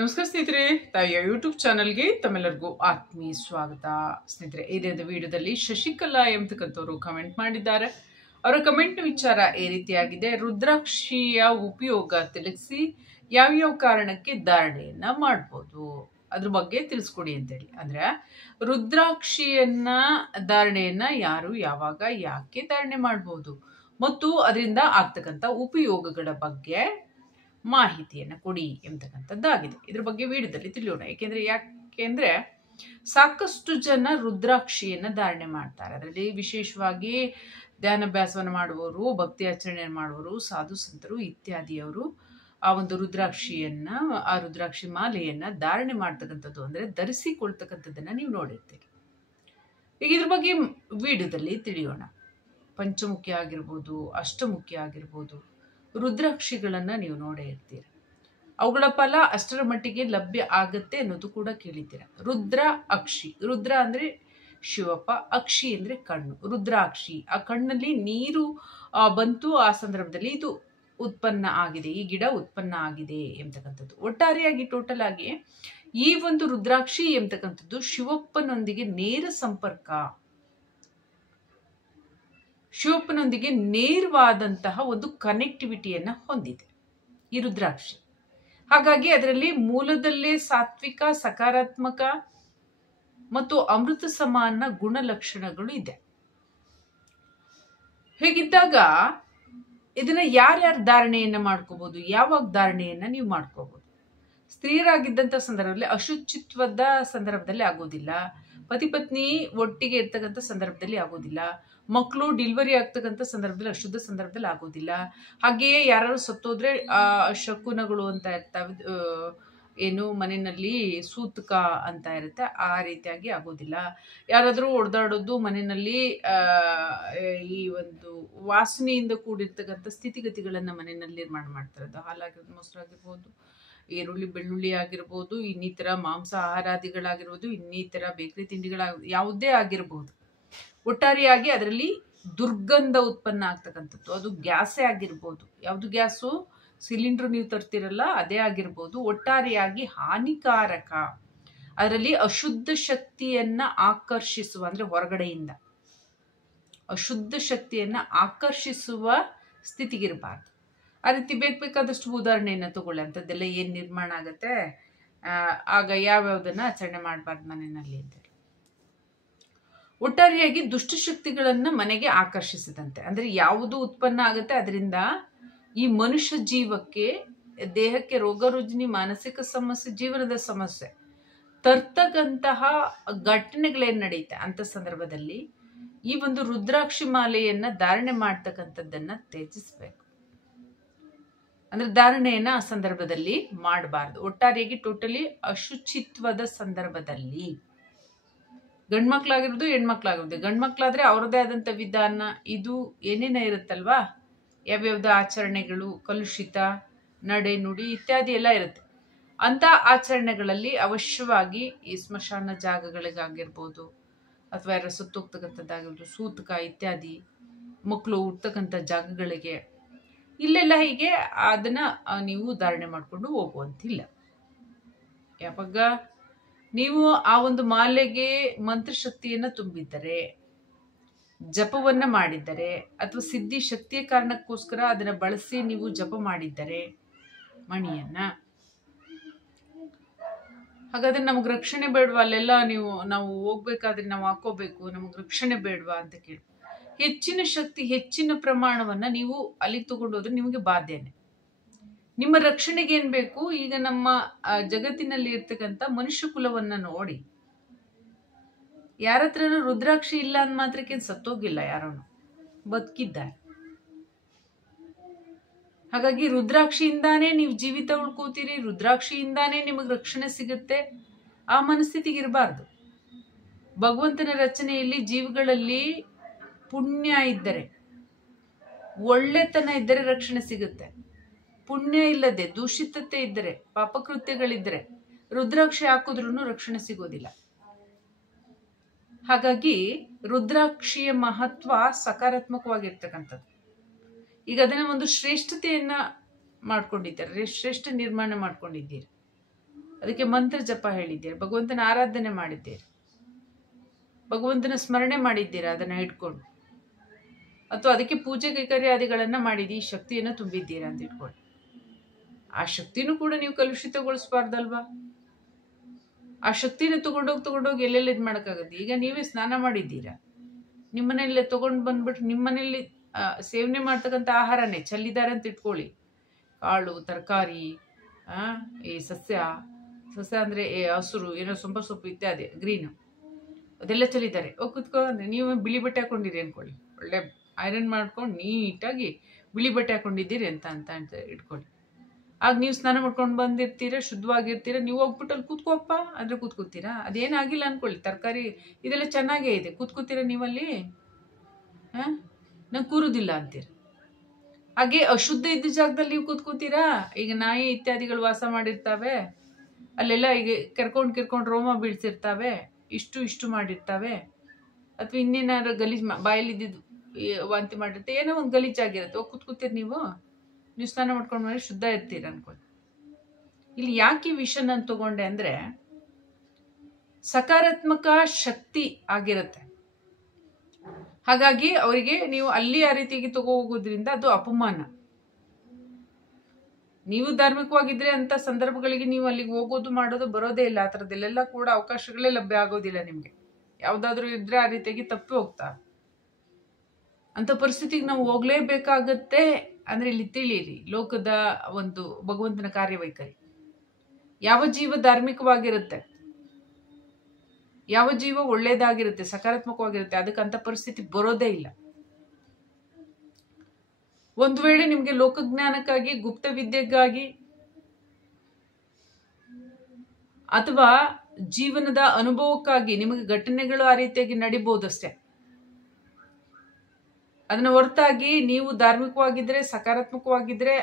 ನಮಸ್ಕಾರ ಸ್ನೇಹಿತರೆ, ತಾಯಿಯ ಯೂಟ್ಯೂಬ್ ಚಾನಲ್ಗೆ ತಮ್ಮೆಲ್ಲರಿಗೂ ಆತ್ಮೀಯ ಸ್ವಾಗತ. ಸ್ನೇಹಿತರೆ, ಇದೇ ವಿಡಿಯೋದಲ್ಲಿ ಶಶಿಕಲಾ ಎಂಬತಕ್ಕಂಥವ್ರು ಕಮೆಂಟ್ ಮಾಡಿದ್ದಾರೆ. ಅವರ ಕಮೆಂಟ್ ವಿಚಾರ ಈ ರೀತಿಯಾಗಿದೆ: ರುದ್ರಾಕ್ಷಿಯ ಉಪಯೋಗ ತಿಳಿಸಿ, ಯಾವ್ಯಾವ ಕಾರಣಕ್ಕೆ ಧಾರಣೆಯನ್ನ ಮಾಡ್ಬೋದು ಅದ್ರ ಬಗ್ಗೆ ತಿಳಿಸ್ಕೊಡಿ ಅಂತೇಳಿ. ಅಂದ್ರೆ ರುದ್ರಾಕ್ಷಿಯನ್ನ ಧಾರಣೆಯನ್ನ ಯಾರು ಯಾವಾಗ ಯಾಕೆ ಧಾರಣೆ ಮಾಡ್ಬೋದು ಮತ್ತು ಅದರಿಂದ ಆಗ್ತಕ್ಕಂಥ ಉಪಯೋಗಗಳ ಬಗ್ಗೆ ಮಾಹಿತಿಯನ್ನು ಕೊಡಿ ಎಂಬತಕ್ಕಂಥದ್ದಾಗಿದೆ. ಇದ್ರ ಬಗ್ಗೆ ವಿಡಿಯೋದಲ್ಲಿ ತಿಳಿಯೋಣ. ಯಾಕೆಂದ್ರೆ ಸಾಕಷ್ಟು ಜನ ರುದ್ರಾಕ್ಷಿಯನ್ನ ಧಾರಣೆ ಮಾಡ್ತಾರೆ. ಅದರಲ್ಲಿ ವಿಶೇಷವಾಗಿ ಧ್ಯಾನಾಭ್ಯಾಸವನ್ನು ಮಾಡುವವರು, ಭಕ್ತಿ ಆಚರಣೆಯನ್ನು ಮಾಡುವವರು, ಸಾಧು ಸಂತರು ಇತ್ಯಾದಿಯವರು ಆ ಒಂದು ಆ ರುದ್ರಾಕ್ಷಿ ಮಾಲೆಯನ್ನ ಧಾರಣೆ ಮಾಡ್ತಕ್ಕಂಥದ್ದು, ಅಂದ್ರೆ ಧರಿಸಿಕೊಳ್ತಕ್ಕಂಥದ್ದನ್ನ ನೀವು ನೋಡಿರ್ತೀರಿ. ಈಗ ಇದ್ರ ಬಗ್ಗೆ ವಿಡಿಯೋದಲ್ಲಿ ತಿಳಿಯೋಣ. ಪಂಚಮುಖಿ ಆಗಿರ್ಬೋದು, ಅಷ್ಟಮುಖಿ ಆಗಿರ್ಬೋದು, ರುದ್ರಾಕ್ಷಿಗಳನ್ನ ನೀವು ನೋಡೇ ಇರ್ತೀರ. ಅವುಗಳ ಫಲ ಅಷ್ಟರ ಮಟ್ಟಿಗೆ ಲಭ್ಯ ಆಗತ್ತೆ ಅನ್ನೋದು ಕೂಡ ಕೇಳಿದ್ದೀರ. ರುದ್ರ ಅಕ್ಷಿ, ರುದ್ರ ಅಂದ್ರೆ ಶಿವಪ್ಪ, ಅಕ್ಷಿ ಅಂದ್ರೆ ಕಣ್ಣು. ರುದ್ರಾಕ್ಷಿ, ಆ ಕಣ್ಣಲ್ಲಿ ನೀರು ಬಂತು, ಆ ಸಂದರ್ಭದಲ್ಲಿ ಇದು ಉತ್ಪನ್ನ ಆಗಿದೆ, ಈ ಗಿಡ ಉತ್ಪನ್ನ ಆಗಿದೆ ಎಂಬತಕ್ಕಂಥದ್ದು. ಒಟ್ಟಾರೆಯಾಗಿ ಟೋಟಲ್ ಆಗಿ ಈ ಒಂದು ರುದ್ರಾಕ್ಷಿ ಎಂಬತಕ್ಕಂಥದ್ದು ಶಿವಪ್ಪನೊಂದಿಗೆ ನೇರ ಸಂಪರ್ಕ, ಶಿವಪ್ಪನೊಂದಿಗೆ ನೇರವಾದಂತಹ ಒಂದು ಕನೆಕ್ಟಿವಿಟಿಯನ್ನ ಹೊಂದಿದೆ ಈ ರುದ್ರಾಕ್ಷಿ. ಹಾಗಾಗಿ ಅದರಲ್ಲಿ ಮೂಲದಲ್ಲೇ ಸಾತ್ವಿಕ, ಸಕಾರಾತ್ಮಕ ಮತ್ತು ಅಮೃತ ಸಮಾನ ಗುಣಲಕ್ಷಣಗಳು ಇದೆ. ಹೀಗಿದ್ದಾಗ ಇದನ್ನ ಯಾರ್ಯಾರು ಧಾರಣೆಯನ್ನ ಮಾಡ್ಕೋಬಹುದು, ಯಾವಾಗ ಧಾರಣೆಯನ್ನ ನೀವು ಮಾಡ್ಕೋಬಹುದು? ಸ್ತ್ರೀಯರಾಗಿದ್ದಂಥ ಸಂದರ್ಭದಲ್ಲಿ ಅಶುಚಿತ್ವದ ಸಂದರ್ಭದಲ್ಲಿ ಆಗೋದಿಲ್ಲ, ಪತಿ ಪತ್ನಿ ಒಟ್ಟಿಗೆ ಇರ್ತಕ್ಕಂಥ ಸಂದರ್ಭದಲ್ಲಿ ಆಗೋದಿಲ್ಲ, ಮಕ್ಕಳು ಡೆಲಿವರಿ ಆಗ್ತಕ್ಕಂಥ ಸಂದರ್ಭದಲ್ಲಿ, ಅಶುದ್ಧ ಸಂದರ್ಭದಲ್ಲಿ ಆಗೋದಿಲ್ಲ. ಹಾಗೆಯೇ ಯಾರು ಸತ್ತೋದ್ರೆ ಶಕುನಗಳು ಅಂತ ಇರ್ತವೆ, ಏನು ಮನೆಯಲ್ಲಿ ಸೂತಕ ಅಂತ ಇರುತ್ತೆ, ಆ ರೀತಿಯಾಗಿ ಆಗೋದಿಲ್ಲ. ಯಾರಾದರೂ ಹೊಡೆದಾಡೋದು ಮನೆಯಲ್ಲಿ ಈ ಒಂದು ವಾಸನೆಯಿಂದ ಕೂಡಿರ್ತಕ್ಕಂಥ ಸ್ಥಿತಿಗತಿಗಳನ್ನ ಮನೆಯಲ್ಲಿ ನಿರ್ಮಾಣ ಮಾಡ್ತಾರೆ. ಅದು ಹಾಲಾಗಿರ್ಬೋದು, ಮೊಸರಾಗಿರ್ಬೋದು, ಈರುಳ್ಳಿ ಬೆಳ್ಳುಳ್ಳಿ ಆಗಿರ್ಬೋದು, ಇನ್ನಿತರ ಮಾಂಸ ಆಹಾರಾದಿಗಳಾಗಿರ್ಬೋದು, ಇನ್ನಿತರ ಬೇಕರಿ ಯಾವುದೇ ಆಗಿರ್ಬೋದು, ಒಟ್ಟಾರೆಯಾಗಿ ಅದರಲ್ಲಿ ದುರ್ಗಂಧ ಉತ್ಪನ್ನ ಆಗ್ತಕ್ಕಂಥದ್ದು. ಅದು ಗ್ಯಾಸೇ ಆಗಿರ್ಬೋದು, ಯಾವುದು ಗ್ಯಾಸು, ಸಿಲಿಂಡರ್ ನೀವು ತರ್ತಿರಲ್ಲ ಅದೇ ಆಗಿರ್ಬೋದು. ಒಟ್ಟಾರೆಯಾಗಿ ಹಾನಿಕಾರಕ, ಅದರಲ್ಲಿ ಅಶುದ್ಧ ಶಕ್ತಿಯನ್ನ ಆಕರ್ಷಿಸುವ, ಅಂದ್ರೆ ಹೊರಗಡೆಯಿಂದ ಅಶುದ್ಧ ಶಕ್ತಿಯನ್ನ ಆಕರ್ಷಿಸುವ ಸ್ಥಿತಿಗಿರಬಾರ್ದು. ಆ ರೀತಿ ಬೇಕಾದಷ್ಟು ಉದಾಹರಣೆಯನ್ನ ತಗೊಳ್ಳಿ. ಅಂಥದ್ದೆಲ್ಲ ಏನ್ ನಿರ್ಮಾಣ ಆಗತ್ತೆ, ಆಗ ಯಾವ್ಯಾವ್ದನ್ನ ಆಚರಣೆ ಮಾಡಬಾರ್ದು ಮನೆಯಲ್ಲಿ ಅಂತೇಳಿ. ಒಟ್ಟಾರೆಯಾಗಿ ದುಷ್ಟಶಕ್ತಿಗಳನ್ನ ಮನೆಗೆ ಆಕರ್ಷಿಸಿದಂತೆ, ಅಂದ್ರೆ ಯಾವುದು ಉತ್ಪನ್ನ ಆಗುತ್ತೆ ಅದರಿಂದ ಈ ಮನುಷ್ಯ ಜೀವಕ್ಕೆ, ದೇಹಕ್ಕೆ ರೋಗ ರುಜಿನಿ, ಮಾನಸಿಕ ಸಮಸ್ಯೆ, ಜೀವನದ ಸಮಸ್ಯೆ ತರ್ತಕ್ಕಂತಹ ಘಟನೆಗಳೇನ್ ನಡೀತೆ ಅಂತ ಸಂದರ್ಭದಲ್ಲಿ ಈ ಒಂದು ರುದ್ರಾಕ್ಷಿ ಮಾಲೆಯನ್ನ ಧಾರಣೆ ಮಾಡ್ತಕ್ಕಂಥದ್ದನ್ನ ತ್ಯಜಿಸ್ಬೇಕು. ಅಂದ್ರೆ ಧಾರಣೆಯನ್ನ ಆ ಸಂದರ್ಭದಲ್ಲಿ ಮಾಡಬಾರ್ದು. ಒಟ್ಟಾರೆಯಾಗಿ ಟೋಟಲಿ ಅಶುಚಿತ್ವದ ಸಂದರ್ಭದಲ್ಲಿ ಗಂಡ್ಮಕ್ಳಾಗಿರ್ಬೋದು, ಹೆಣ್ಮಕ್ಳಾಗಿರ್ಬೋದು. ಗಂಡ್ಮಕ್ಳಾದ್ರೆ ಅವ್ರದ್ದೇ ಆದಂಥ ವಿಧಾನ, ಇದು ಏನೇನ ಇರುತ್ತಲ್ವಾ, ಯಾವ್ಯಾವ್ದು ಆಚರಣೆಗಳು, ಕಲುಷಿತ ನಡೆ ನುಡಿ ಇತ್ಯಾದಿ ಎಲ್ಲ ಇರುತ್ತೆ. ಅಂತ ಆಚರಣೆಗಳಲ್ಲಿ ಅವಶ್ಯವಾಗಿ ಈ ಸ್ಮಶಾನ ಜಾಗಗಳಿಗಾಗಿರ್ಬೋದು, ಅಥವಾ ಯಾರು ಸುತ್ತೋಗ್ತಕ್ಕಂಥದ್ದಾಗಿರ್ಬೋದು, ಸೂತಕ ಇತ್ಯಾದಿ, ಮಕ್ಕಳು ಹುಟ್ಟತಕ್ಕಂಥ ಜಾಗಗಳಿಗೆ, ಇಲ್ಲೆಲ್ಲ ಹೀಗೆ ಅದನ್ನ ನೀವು ಧಾರಣೆ ಮಾಡಿಕೊಂಡು ಹೋಗುವಂತಿಲ್ಲ. ಯಾವಾಗ ನೀವು ಆ ಒಂದು ಮಾಲೆಗೆ ಮಂತ್ರಶಕ್ತಿಯನ್ನ ತುಂಬಿದ್ದರೆ, ಜಪವನ್ನ ಮಾಡಿದ್ದರೆ, ಅಥವಾ ಸಿದ್ಧಿ ಶಕ್ತಿಯ ಕಾರಣಕ್ಕೋಸ್ಕರ ಅದನ್ನ ಬಳಸಿ ನೀವು ಜಪ ಮಾಡಿದ್ದರೆ ಮಣಿಯನ್ನ, ಹಾಗಾದ್ರೆ ನಮಗ್ ರಕ್ಷಣೆ ಬೇಡವಾ? ಅಲ್ಲೆಲ್ಲ ನಾವು ಹೋಗ್ಬೇಕಾದ್ರೆ ನಾವು ಹಾಕೋಬೇಕು, ನಮಗ್ ರಕ್ಷಣೆ ಬೇಡವಾ ಅಂತ ಕೇಳಿ, ಹೆಚ್ಚಿನ ಶಕ್ತಿ, ಹೆಚ್ಚಿನ ಪ್ರಮಾಣವನ್ನ ನೀವು ಅಲ್ಲಿಗೆ ತಗೊಂಡೋದ್ರೆ ನಿಮಗೆ ಬಾಧೆನೆ. ನಿಮ್ಮ ರಕ್ಷಣೆಗೆ ಏನ್ ಬೇಕು? ಈಗ ನಮ್ಮ ಜಗತ್ತಿನಲ್ಲಿ ಇರ್ತಕ್ಕಂಥ ಮನುಷ್ಯ ಕುಲವನ್ನ ನೋಡಿ, ಯಾರ ಹತ್ರನೂ ರುದ್ರಾಕ್ಷಿ ಇಲ್ಲ ಅಂದ ಮಾತ್ರಕ್ಕೆ ಸತ್ತೋಗಿಲ್ಲ, ಯಾರನ್ನು ಬದುಕಿದ್ದಾರೆ. ಹಾಗಾಗಿ ರುದ್ರಾಕ್ಷಿಯಿಂದಾನೇ ನೀವು ಜೀವಿತ ಉಳ್ಕೋತೀರಿ, ರುದ್ರಾಕ್ಷಿಯಿಂದಾನೇ ನಿಮಗೆ ರಕ್ಷಣೆ ಸಿಗುತ್ತೆ. ಆ ಮನಸ್ಥಿತಿಗೆ ಇರಬಾರ್ದು. ಭಗವಂತನ ರಚನೆಯಲ್ಲಿ ಜೀವಿಗಳಲ್ಲಿ ಪುಣ್ಯ ಇದ್ದರೆ, ಒಳ್ಳೆತನ ಇದ್ದರೆ ರಕ್ಷಣೆ ಸಿಗುತ್ತೆ. ಪುಣ್ಯ ಇಲ್ಲದೆ, ದೂಷಿತತೆ ಇದ್ದರೆ, ಪಾಪಕೃತ್ಯಗಳಿದ್ದರೆ ರುದ್ರಾಕ್ಷಿ ಹಾಕಿದ್ರೂ ರಕ್ಷಣೆ ಸಿಗೋದಿಲ್ಲ. ಹಾಗಾಗಿ ರುದ್ರಾಕ್ಷಿಯ ಮಹತ್ವ ಸಕಾರಾತ್ಮಕವಾಗಿರ್ತಕ್ಕಂಥದ್ದು. ಈಗ ಅದನ್ನ ಒಂದು ಶ್ರೇಷ್ಠತೆಯನ್ನ ಮಾಡ್ಕೊಂಡಿದ್ದಾರೆ, ಶ್ರೇಷ್ಠ ನಿರ್ಮಾಣ ಮಾಡ್ಕೊಂಡಿದ್ದೀರಿ. ಅದಕ್ಕೆ ಮಂತ್ರ ಜಪ ಹೇಳಿದ್ದೀರಿ, ಭಗವಂತನ ಆರಾಧನೆ ಮಾಡಿದ್ದೀರಿ, ಭಗವಂತನ ಸ್ಮರಣೆ ಮಾಡಿದ್ದೀರಾ ಅದನ್ನ ಇಟ್ಕೊಂಡು, ಅಥವಾ ಅದಕ್ಕೆ ಪೂಜೆ ಕೈಕರ್ಯಾದಿಗಳನ್ನ ಮಾಡಿದಿ ಈ ಶಕ್ತಿಯನ್ನು ತುಂಬಿದ್ದೀರಾ ಅಂತ ಇಟ್ಕೊಳ್ಳಿ. ಆ ಶಕ್ತಿನೂ ಕೂಡ ನೀವು ಕಲುಷಿತಗೊಳಿಸಬಾರ್ದಲ್ವಾ? ಆ ಶಕ್ತಿನ ತಗೊಂಡೋಗಿ ಎಲ್ಲೆಲ್ಲ ಇದು ಮಾಡೋಕ್ಕಾಗತ್ತೆ. ಈಗ ನೀವೇ ಸ್ನಾನ ಮಾಡಿದ್ದೀರಾ, ನಿಮ್ಮನೆಯಲ್ಲೇ ತಗೊಂಡು ಬಂದ್ಬಿಟ್ಟು ನಿಮ್ಮನೇಲಿ ಸೇವನೆ ಮಾಡ್ತಕ್ಕಂಥ ಆಹಾರನೇ ಚೆಲ್ಲಿದ್ದಾರೆ ಅಂತ ಇಟ್ಕೊಳ್ಳಿ. ಕಾಳು ತರಕಾರಿ, ಈ ಸಸ್ಯ ಅಂದ್ರೆ ಹಸುರು ಏನೋ ಸೊಪ್ಪು ಇತ್ಯಾದಿ ಗ್ರೀನು ಅದೆಲ್ಲ ಚೆಲ್ಲಿದ್ದಾರೆ. ಕುತ್ಕೊ ಅಂದ್ರೆ ನೀವು ಬಿಳಿ ಬಟ್ಟೆ ಹಾಕೊಂಡಿರಿ ಅನ್ಕೊಳ್ಳಿ, ಒಳ್ಳೆ ಐರನ್ ಮಾಡ್ಕೊಂಡು ನೀಟಾಗಿ ಬಿಳಿ ಬಟ್ಟೆ ಹಾಕೊಂಡಿದ್ದೀರಿ ಅಂತ ಇಟ್ಕೊಳ್ಳಿ. ಆಗ ನೀವು ಸ್ನಾನ ಮಾಡ್ಕೊಂಡು ಬಂದಿರ್ತೀರ, ಶುದ್ಧವಾಗಿರ್ತೀರ, ನೀವು ಹೋಗ್ಬಿಟ್ಟು ಅಲ್ಲಿ ಕೂತ್ಕೋಪ್ಪ ಅಂದ್ರೆ ಕೂತ್ಕೋತೀರಾ? ಅದೇನಾಗಿಲ್ಲ ಅನ್ಕೊಳ್ಳಿ, ತರಕಾರಿ ಇದೆಲ್ಲ ಚೆನ್ನಾಗೇ ಇದೆ, ಕೂತ್ಕೋತೀರ ನೀವಲ್ಲಿ? ನಂಗೆ ಕೂರುದಿಲ್ಲ ಅಂತೀರ. ಹಾಗೆ ಅಶುದ್ಧ ಇದ್ದ ಜಾಗದಲ್ಲಿ ನೀವು ಕೂತ್ಕೋತೀರಾ? ಈಗ ನಾಯಿ ಇತ್ಯಾದಿಗಳು ವಾಸ ಮಾಡಿರ್ತಾವೆ, ಅಲ್ಲೆಲ್ಲ ಈಗ ಕೆರ್ಕೊಂಡು ರೋಮ ಬೀಳ್ಸಿರ್ತಾವೆ, ಇಷ್ಟು ಮಾಡಿರ್ತಾವೆ, ಅಥವಾ ಇನ್ನೇನಾದ್ರು ಗಲೀಜ್ ಬಾಯಲ್ಲಿದ್ದು ವಾಂತಿ ಮಾಡಿರ್ತೆ, ಏನೋ ಒಂದು ಗಲೀಜಾಗಿರುತ್ತೆ, ಕೂತ್ಕೋತೀರಿ ನೀವು ಸ್ನಾನ ಮಾಡ್ಕೊಂಡು ಮಾಡಿ ಶುದ್ಧ ಇರ್ತೀರ ಅನ್ಕೊಳ್ಳಿ. ಇಲ್ಲಿ ಯಾಕೆ ವಿಷನ್ ಅಂತ ತಗೊಂಡೆ ಅಂದ್ರೆ ಸಕಾರಾತ್ಮಕ ಶಕ್ತಿ ಆಗಿರುತ್ತೆ. ಹಾಗಾಗಿ ಅವರಿಗೆ ನೀವು ಅಲ್ಲಿ ಆ ರೀತಿಯಾಗಿ ತಗೋ ಹೋಗೋದ್ರಿಂದ ಅದು ಅಪಮಾನ. ನೀವು ಧಾರ್ಮಿಕವಾಗಿದ್ರೆ ಅಂತ ಸಂದರ್ಭಗಳಿಗೆ ನೀವು ಅಲ್ಲಿಗೆ ಹೋಗೋದು ಮಾಡೋದು ಬರೋದೇ ಇಲ್ಲ. ಆ ಥರದ್ದೆಲ್ಲ ಕೂಡ ಅವಕಾಶಗಳೇ ಲಭ್ಯ ಆಗೋದಿಲ್ಲ ನಿಮ್ಗೆ. ಯಾವ್ದಾದ್ರು ಇದ್ರೆ ಆ ರೀತಿಯಾಗಿ ತಪ್ಪಿ ಹೋಗ್ತಾ ಅಂತ ಪರಿಸ್ಥಿತಿಗೆ ನಾವು ಹೋಗ್ಲೇಬೇಕಾಗತ್ತೆ. ಅಂದ್ರೆ ಇಲ್ಲಿ ತಿಳಿಯಿರಿ, ಲೋಕದ ಒಂದು ಭಗವಂತನ ಕಾರ್ಯವೈಖರಿ. ಯಾವ ಜೀವ ಧಾರ್ಮಿಕವಾಗಿರುತ್ತೆ, ಯಾವ ಜೀವ ಒಳ್ಳೇದಾಗಿರುತ್ತೆ, ಸಕಾರಾತ್ಮಕವಾಗಿರುತ್ತೆ, ಅದಕ್ಕಂತ ಪರಿಸ್ಥಿತಿ ಬರೋದೇ ಇಲ್ಲ. ಒಂದು ವೇಳೆ ನಿಮ್ಗೆ ಲೋಕಜ್ಞಾನಕ್ಕಾಗಿ, ಗುಪ್ತ ವಿದ್ಯೆಗಾಗಿ, ಅಥವಾ ಜೀವನದ ಅನುಭವಕ್ಕಾಗಿ ನಿಮಗೆ ಘಟನೆಗಳು ಆ ರೀತಿಯಾಗಿ ನಡಿಬಹುದಷ್ಟೇ. ಅದನ್ನ ಹೊರತಾಗಿ ನೀವು ಧಾರ್ಮಿಕವಾಗಿದ್ರೆ, ಸಕಾರಾತ್ಮಕವಾಗಿದ್ರೆ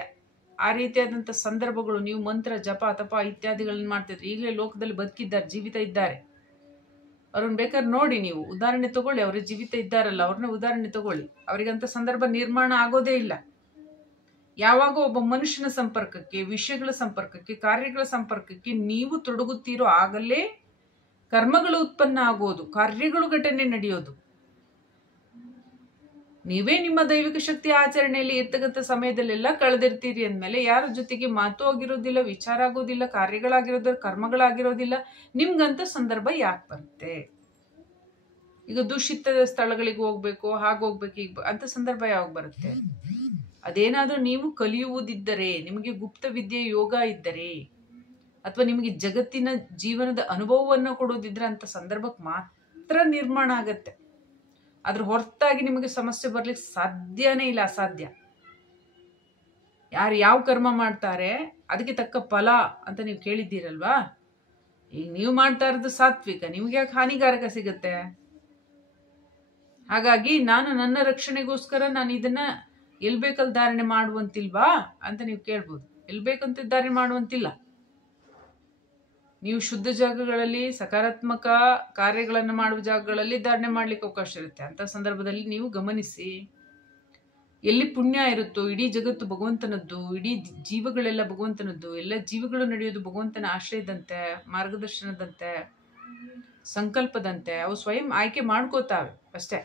ಆ ರೀತಿಯಾದಂಥ ಸಂದರ್ಭಗಳು, ನೀವು ಮಂತ್ರ ಜಪ ತಪ ಇತ್ಯಾದಿಗಳನ್ನ ಮಾಡ್ತಿದ್ರೆ, ಈಗಲೇ ಲೋಕದಲ್ಲಿ ಬದುಕಿದ್ದಾರೆ, ಜೀವಿತ ಇದ್ದಾರೆ, ಅವ್ರನ್ನ ಬೇಕಾದ್ರೆ ನೋಡಿ, ನೀವು ಉದಾಹರಣೆ ತಗೊಳ್ಳಿ. ಅವ್ರ ಜೀವಿತ ಇದ್ದಾರಲ್ಲ, ಅವ್ರನ್ನ ಉದಾಹರಣೆ ತಗೊಳ್ಳಿ. ಅವರಿಗಂತ ಸಂದರ್ಭ ನಿರ್ಮಾಣ ಆಗೋದೇ ಇಲ್ಲ. ಯಾವಾಗ ಒಬ್ಬ ಮನುಷ್ಯನ ಸಂಪರ್ಕಕ್ಕೆ, ವಿಷಯಗಳ ಸಂಪರ್ಕಕ್ಕೆ, ಕಾರ್ಯಗಳ ಸಂಪರ್ಕಕ್ಕೆ ನೀವು ತೊಡಗುತ್ತೀರೋ ಆಗಲೇ ಕರ್ಮಗಳು ಉತ್ಪನ್ನ ಆಗೋದು, ಕಾರ್ಯಗಳು ಘಟನೆ ನಡೆಯೋದು. ನೀವೇ ನಿಮ್ಮ ದೈವಿಕ ಶಕ್ತಿ ಆಚರಣೆಯಲ್ಲಿ ಇರ್ತಕ್ಕಂಥ ಸಮಯದಲ್ಲೆಲ್ಲ ಕಳೆದಿರ್ತೀರಿ ಅಂದಮೇಲೆ ಯಾರ ಜೊತೆಗೆ ಮಾತು ಆಗಿರೋದಿಲ್ಲ, ವಿಚಾರ ಆಗೋದಿಲ್ಲ, ಕಾರ್ಯಗಳಾಗಿರೋದಿಲ್ಲ, ಕರ್ಮಗಳಾಗಿರೋದಿಲ್ಲ. ನಿಮ್ಗಂತ ಸಂದರ್ಭ ಯಾಕೆ ಬರುತ್ತೆ? ಈಗ ದೂಷಿತ ಸ್ಥಳಗಳಿಗೆ ಹೋಗ್ಬೇಕು, ಹಾಗೋಗ್ಬೇಕು, ಈಗ ಅಂತ ಸಂದರ್ಭ ಯಾವಾಗ ಬರುತ್ತೆ? ಅದೇನಾದ್ರೂ ನೀವು ಕಲಿಯುವುದಿದ್ದರೆ, ನಿಮಗೆ ಗುಪ್ತ ವಿದ್ಯೆ ಯೋಗ ಇದ್ದರೆ, ಅಥವಾ ನಿಮಗೆ ಜಗತ್ತಿನ ಜೀವನದ ಅನುಭವವನ್ನು ಕೊಡೋದಿದ್ರೆ ಅಂತ ಸಂದರ್ಭಕ್ಕೆ ಮಾತ್ರ ನಿರ್ಮಾಣ ಆಗತ್ತೆ. ಅದ್ರ ಹೊರತಾಗಿ ನಿಮಗೆ ಸಮಸ್ಯೆ ಬರ್ಲಿಕ್ಕೆ ಸಾಧ್ಯನೇ ಇಲ್ಲ, ಅಸಾಧ್ಯ. ಯಾರು ಯಾವ ಕರ್ಮ ಮಾಡ್ತಾರೆ ಅದಕ್ಕೆ ತಕ್ಕ ಫಲ ಅಂತ ನೀವು ಕೇಳಿದ್ದೀರಲ್ವಾ? ಈಗ ನೀವು ಮಾಡ್ತಾ ಇರೋದು ಸಾತ್ವಿಕ, ನಿಮ್ಗೆ ಯಾಕೆ ಹಾನಿಕಾರಕ ಸಿಗತ್ತೆ? ಹಾಗಾಗಿ ನಾನು ನನ್ನ ರಕ್ಷಣೆಗೋಸ್ಕರ ನಾನು ಇದನ್ನ ಎಲ್ ಬೇಕಲ್ಲಿ ಧಾರಣೆ ಮಾಡುವಂತಿಲ್ವಾ ಅಂತ ನೀವು ಕೇಳ್ಬೋದು. ಎಲ್ ಬೇಕಂತ ಧಾರಣೆ ಮಾಡುವಂತಿಲ್ಲ. ನೀವು ಶುದ್ಧ ಜಾಗಗಳಲ್ಲಿ, ಸಕಾರಾತ್ಮಕ ಕಾರ್ಯಗಳನ್ನು ಮಾಡುವ ಜಾಗಗಳಲ್ಲಿ ಧಾರಣೆ ಮಾಡ್ಲಿಕ್ಕೆ ಅವಕಾಶ ಇರುತ್ತೆ. ಅಂತ ಸಂದರ್ಭದಲ್ಲಿ ನೀವು ಗಮನಿಸಿ, ಎಲ್ಲಿ ಪುಣ್ಯ ಇರುತ್ತೋ ಇಡೀ ಜಗತ್ತು ಭಗವಂತನದ್ದು, ಇಡೀ ಜೀವಗಳೆಲ್ಲ ಭಗವಂತನದ್ದು, ಎಲ್ಲ ಜೀವಗಳು ನಡೆಯೋದು ಭಗವಂತನ ಆಶ್ರಯದಂತೆ, ಮಾರ್ಗದರ್ಶನದಂತೆ, ಸಂಕಲ್ಪದಂತೆ. ಅವು ಸ್ವಯಂ ಆಯ್ಕೆ ಮಾಡ್ಕೋತಾವೆ ಅಷ್ಟೇ.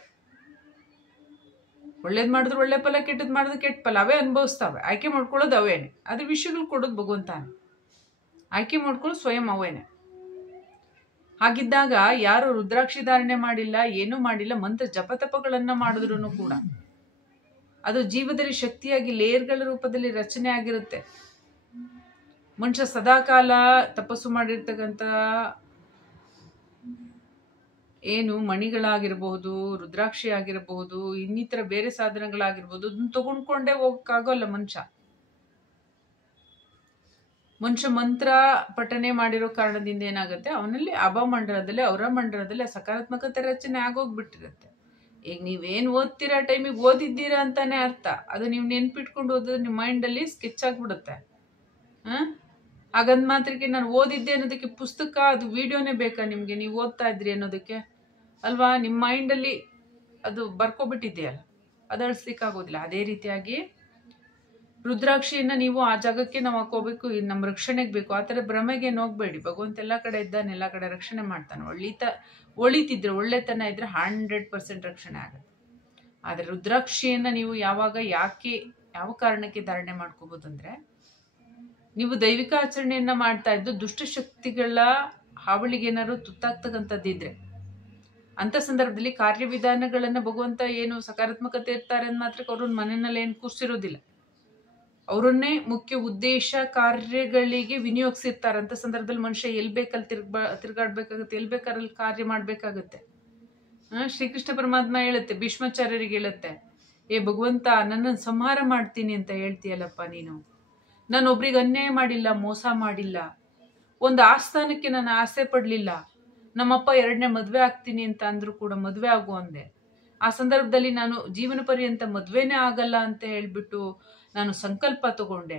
ಒಳ್ಳೇದ್ ಮಾಡಿದ್ರೆ ಒಳ್ಳೆ ಫಲ, ಕೆಟ್ಟದ್ ಮಾಡಿದ್ರೆ ಕೆಟ್ಟ ಫಲ, ಅವೇ ಅನುಭವಿಸ್ತಾವೆ. ಆಯ್ಕೆ ಮಾಡ್ಕೊಳ್ಳೋದು ಅವೇನೆ. ಅದ್ರ ವಿಷಯಗಳು ಕೊಡೋದು ಭಗವಂತಾನೆ. ಆಯ್ಕೆ ಮಾಡ್ಕೊಳ್ಳೋದು ಸ್ವಯಂ ಅವೇನೆ. ಹಾಗಿದ್ದಾಗ ಯಾರು ರುದ್ರಾಕ್ಷಿ ಧಾರಣೆ ಮಾಡಿಲ್ಲ, ಏನೂ ಮಾಡಿಲ್ಲ, ಮಂತ್ರ ಜಪತಪಗಳನ್ನ ಮಾಡಿದ್ರು ಕೂಡ ಅದು ಜೀವದಲ್ಲಿ ಶಕ್ತಿಯಾಗಿ ಲೇಯರ್ಗಳ ರೂಪದಲ್ಲಿ ರಚನೆ ಆಗಿರುತ್ತೆ. ಮನುಷ್ಯ ಸದಾಕಾಲ ತಪಸ್ಸು ಮಾಡಿರ್ತಕ್ಕಂಥ ಏನು ಮಣಿಗಳಾಗಿರಬಹುದು, ರುದ್ರಾಕ್ಷಿ ಆಗಿರಬಹುದು, ಇನ್ನಿತರ ಬೇರೆ ಸಾಧನಗಳಾಗಿರ್ಬೋದು, ಅದನ್ನ ತಗೊಂಡ್ಕೊಂಡೇ ಹೋಗಕ್ಕಾಗೋಲ್ಲ ಮನುಷ್ಯ ಮಂತ್ರ ಪಠನೆ ಮಾಡಿರೋ ಕಾರಣದಿಂದ ಏನಾಗುತ್ತೆ, ಅವನಲ್ಲಿ ಅಭಮಂಡಲದಲ್ಲಿ, ಅವರ ಮಂಡಲದಲ್ಲಿ ಸಕಾರಾತ್ಮಕತೆ ರಚನೆ ಆಗೋಗ್ಬಿಟ್ಟಿರುತ್ತೆ. ಈಗ ನೀವೇನು ಓದ್ತೀರಾ ಟೈಮಿಗೆ ಓದಿದ್ದೀರಾ ಅಂತಾನೆ ಅರ್ಥ. ಅದು ನೀವು ನೆನ್ಪಿಟ್ಕೊಂಡು ಓದಿದ್ರೆ ನಿಮ್ಮ ಮೈಂಡಲ್ಲಿ ಸ್ಕೆಚ್ ಆಗ್ಬಿಡುತ್ತೆ. ಹಾಗಂದ್ ಮಾತ್ರಕ್ಕೆ ನಾನು ಓದಿದ್ದೆ ಅನ್ನೋದಕ್ಕೆ ಪುಸ್ತಕ, ಅದು ವಿಡಿಯೋನೇ ಬೇಕಾ ನಿಮ್ಗೆ? ನೀವು ಓದ್ತಾ ಇದ್ರಿ ಅನ್ನೋದಕ್ಕೆ ಅಲ್ವಾ? ನಿಮ್ಮ ಮೈಂಡಲ್ಲಿ ಅದು ಬರ್ಕೊಬಿಟ್ಟಿದೆಯಲ್ಲ, ಅದು ಅಳಿಸ್ಲಿಕ್ಕಾಗೋದಿಲ್ಲ. ಅದೇ ರೀತಿಯಾಗಿ ರುದ್ರಾಕ್ಷಿಯನ್ನ ನೀವು ಆ ಜಾಗಕ್ಕೆ ನಾವು ಹಾಕೋಬೇಕು, ಇದು ನಮ್ಮ ರಕ್ಷಣೆಗೆ ಬೇಕು, ಆ ಥರ ಭ್ರಮೆಗೆ ಹೋಗ್ಬೇಡಿ. ಭಗವಂತ ಎಲ್ಲ ಕಡೆ ಇದ್ದಾನೆ, ಎಲ್ಲ ಕಡೆ ರಕ್ಷಣೆ ಮಾಡ್ತಾನೆ. ಒಳಿತಿದ್ರೆ ಒಳ್ಳೆತನ ಇದ್ರೆ 100% ರಕ್ಷಣೆ ಆಗುತ್ತೆ. ಆದರೆ ರುದ್ರಾಕ್ಷಿಯನ್ನ ನೀವು ಯಾವಾಗ, ಯಾಕೆ, ಯಾವ ಕಾರಣಕ್ಕೆ ಧಾರಣೆ ಮಾಡ್ಕೋಬಹುದು ಅಂದ್ರೆ, ನೀವು ದೈವಿಕ ಆಚರಣೆಯನ್ನ ಮಾಡ್ತಾ ಇದ್ದು ದುಷ್ಟಶಕ್ತಿಗಳ ಹಾವಳಿಗೆ ಏನಾದ್ರು ತುತ್ತಾಗ್ತಕ್ಕಂಥದ್ದಿದ್ರೆ ಅಂತ ಸಂದರ್ಭದಲ್ಲಿ ಕಾರ್ಯವಿಧಾನಗಳನ್ನ ಭಗವಂತ ಏನು ಸಕಾರಾತ್ಮಕತೆ ಇರ್ತಾರೆ ಅಂದ ಮಾತ್ರಕ್ಕೆ ಅವ್ರನ್ನ ಮನೆಯಲ್ಲಿ ಏನು ಕೂರ್ಸಿರೋದಿಲ್ಲ. ಅವರನ್ನೇ ಮುಖ್ಯ ಉದ್ದೇಶ ಕಾರ್ಯಗಳಿಗೆ ವಿನಿಯೋಗಿಸಿರ್ತಾರಂತ ಸಂದರ್ಭದಲ್ಲಿ ಮನುಷ್ಯ ಎಲ್ಲಿ ಬೇಕಲ್ಲಿ ತಿರ್ಗಾಡ್ಬೇಕಾಗುತ್ತೆ, ಎಲ್ಲಿ ಬೇಕಾರಲ್ಲಿ ಕಾರ್ಯ ಮಾಡ್ಬೇಕಾಗತ್ತೆ. ಶ್ರೀಕೃಷ್ಣ ಪರಮಾತ್ಮ ಹೇಳುತ್ತೆ, ಭೀಷ್ಮಾಚಾರ್ಯರಿಗೆ ಹೇಳುತ್ತೆ, ಏ ಭಗವಂತ, ನನ್ನನ್ನು ಸಂಹಾರ ಮಾಡ್ತೀನಿ ಅಂತ ಹೇಳ್ತೀಯಲ್ಲಪ್ಪ ನೀನು. ನಾನು ಒಬ್ರಿಗೆ ಅನ್ಯಾಯ ಮಾಡಿಲ್ಲ, ಮೋಸ ಮಾಡಿಲ್ಲ, ಒಂದು ಆಸ್ಥಾನಕ್ಕೆ ನಾನು ಆಸೆ ಪಡ್ಲಿಲ್ಲ. ನಮ್ಮಪ್ಪ 2ನೇ ಮದ್ವೆ ಆಗ್ತೀನಿ ಅಂತ ಅಂದ್ರು ಕೂಡ ಮದ್ವೆ ಆಗು ಅಂದೆ. ಆ ಸಂದರ್ಭದಲ್ಲಿ ನಾನು ಜೀವನ ಪರ್ಯಂತ ಮದ್ವೆನೇ ಆಗಲ್ಲ ಅಂತ ಹೇಳ್ಬಿಟ್ಟು ನಾನು ಸಂಕಲ್ಪ ತಗೊಂಡೆ.